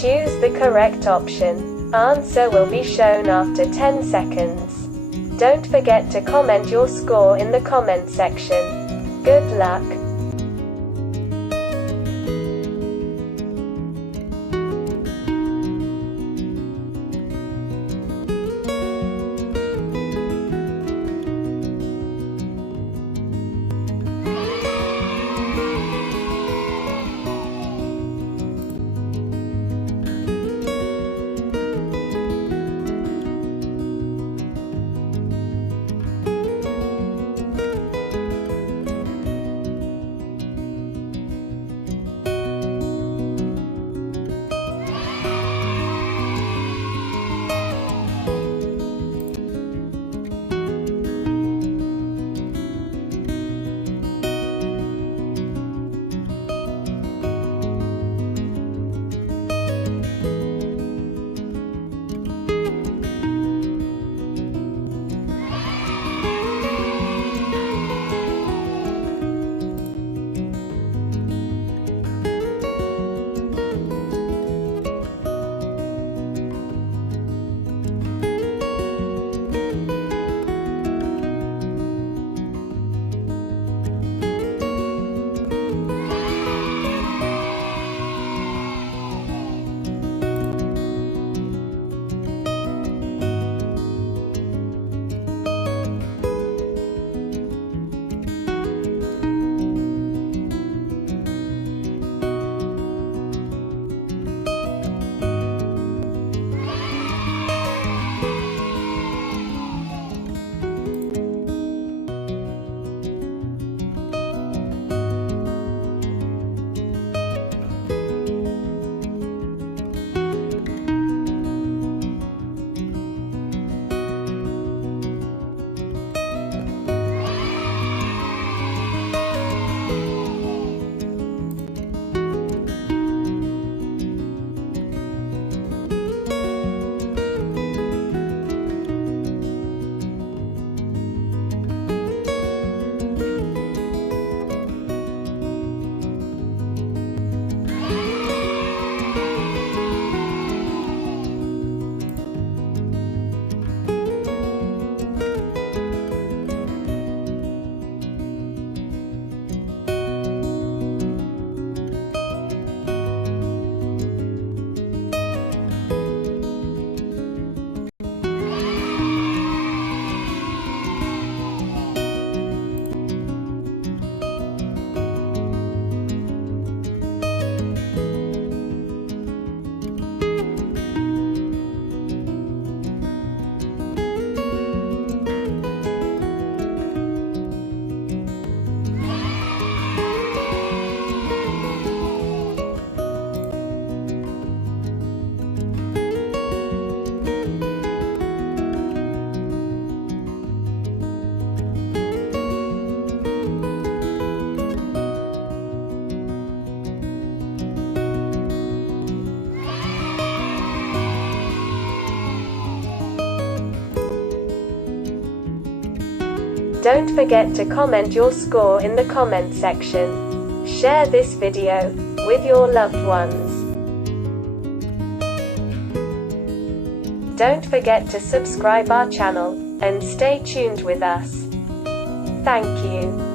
Choose the correct option. Answer will be shown after 10 seconds. Don't forget to comment your score in the comment section. Good luck! Don't forget to comment your score in the comment section. Share this video with your loved ones. Don't forget to subscribe our channel and stay tuned with us. Thank you.